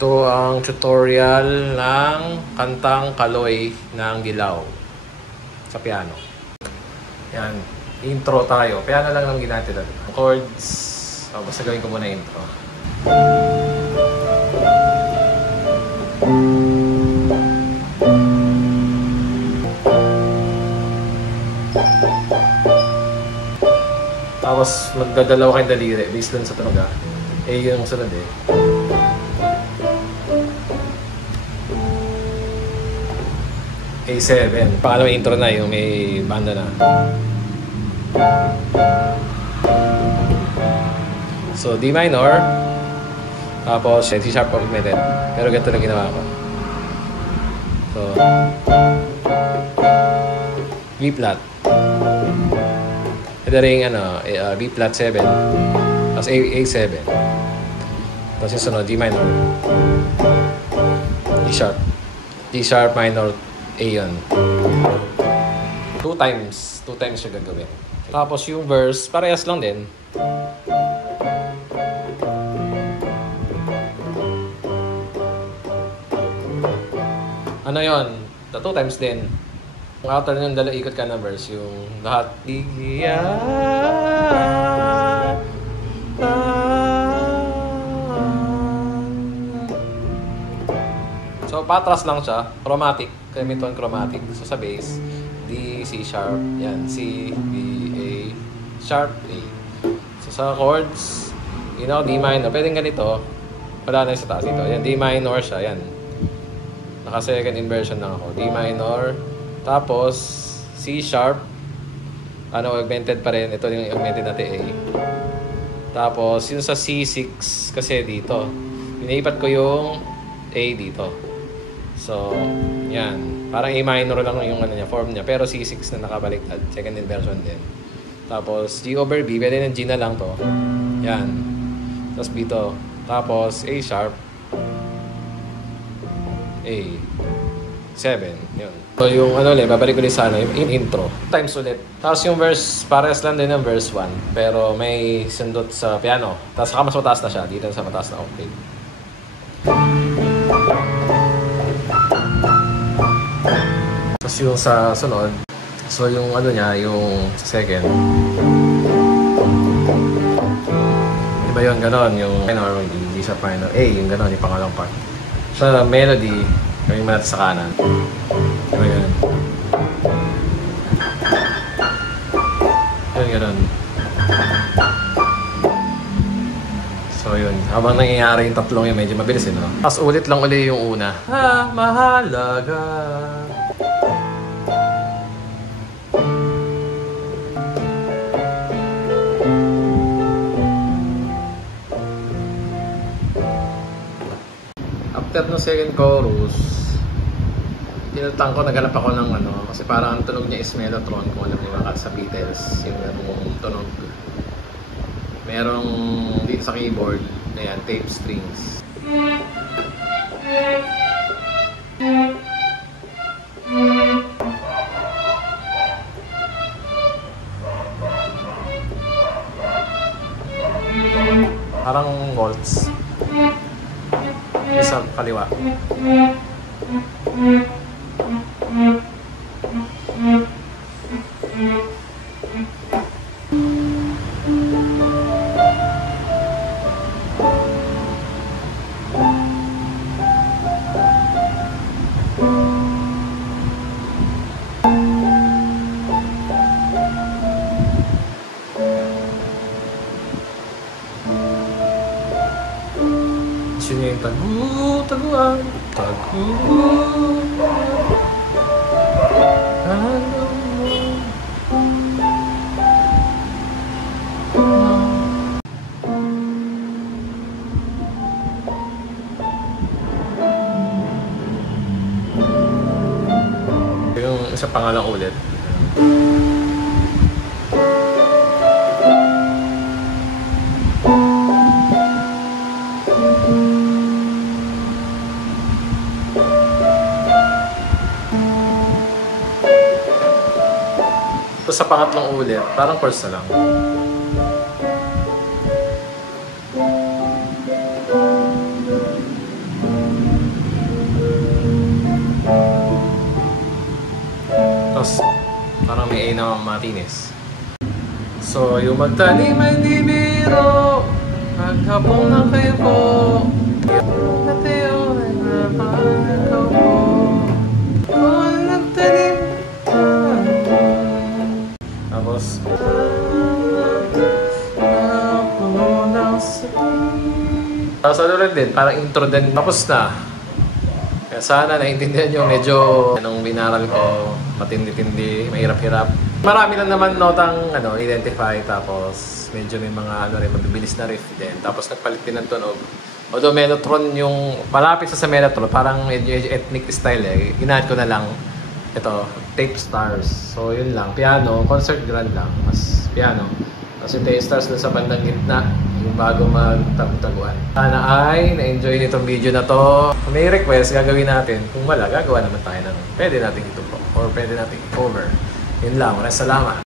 Ito ang tutorial ng kantang Kaloy ng Dilaw sa piano. Yan, intro tayo. Piano lang naman ginagawa natin. Chords. Basta gawin ko muna intro. Tapos magdadalawa kayong daliri based dun sa tunog. Yung sunod A7. Pangalawang intro na yung may banda na. So D minor. Tapos C sharp augmented. Pero ganito na ginawa ko. So B flat. Pwede rin B flat 7. Tapos A7. Tapos yung sunod D minor. D sharp minor A yun. Two times siya gagawin. Tapos yung verse, parehas lang din. Ano yun? Two times din. Yung outer yung dala ikot ka ng verse, yung lahat. So, patras lang siya. Chromatic. Kaya may tone chromatic. So, sa bass, D, C sharp. Yan. C, B, A, sharp, A. So, sa chords, D minor. Pwedeng ganito. Wala na yung sa taas dito. Yan, D minor siya. Yan. Naka-second inversion lang ako. D minor. Tapos, C sharp. Augmented pa rin. Ito yung augmented natin A. Tapos, yung sa C6 kasi dito. Iniipat ko yung A dito. So, yan. Parang A minor lang yung form niya. Pero C6 na nakabaliktad. Second inversion din. Tapos, G over B. Pwede ng G na lang to. Yan. Tapos B to. Tapos, A sharp. A. 7. Yun. So, yung babalik ulit sa yung intro. Times ulit. Tapos yung verse, parehas lang din ng verse 1. Pero may sundot sa piano. Tapos saka mas mataas na siya. Dito sa mataas na octave. Tapos yung sa sunod, so yung niya, yung second. Iba yun, ganon, yung minor, D sharp minor, A, yung ganon, yung pangalawang part. Sa melody, gawin mo natin sa kanan. Iba yun. Yun, ganon. So yun, habang nangyayari yung tatlong yun, medyo mabilis no? Tapos ulit lang ulit yung una. Mahalaga. After no second chorus, tinatang ko, naghanap ako ng kasi parang ang tunog niya is Mellotron, kung alam niyo ba, sa Beatles, yung tunog. Merong dito sa keyboard, ayan, tape strings. Parang waltz. Isa kaliwa. Sino yung taguan. Yung isa pangalang ulit. Tapos sa pangatlong ulit, parang chorus na lang. Ina Martinez. So, yung magtanim ay di biro, maghapong na kayo po, nateo ay napagaw po, kung nagtanim tapos napuno ng sabi. Tapos ano rin din, parang intro din, tapos na. Kaya sana naiintindihan nyo, medyo anong binaral ko, matindi-tindi, mahirap-hirap. Marami lang naman notang identify, tapos medyo may mga mabibilis na riff din. Tapos nagpalit din ng tunog. Although Mellotron yung malapit sa Mellotron, parang medyo ethnic style eh. Ginahan ko na lang ito, Tape Stars. So yun lang, piano, concert grand lang, mas piano. Tapos yung Tape Stars dun sa bandang gitna, yung bago magtaguan. Sana ay na-enjoy nitong video na to. Kung may request, gagawin natin. Kung wala, gagawa naman tayo ng pwede natin ito po. Or pwede natin i-cover. Yun lang, maraming salamat.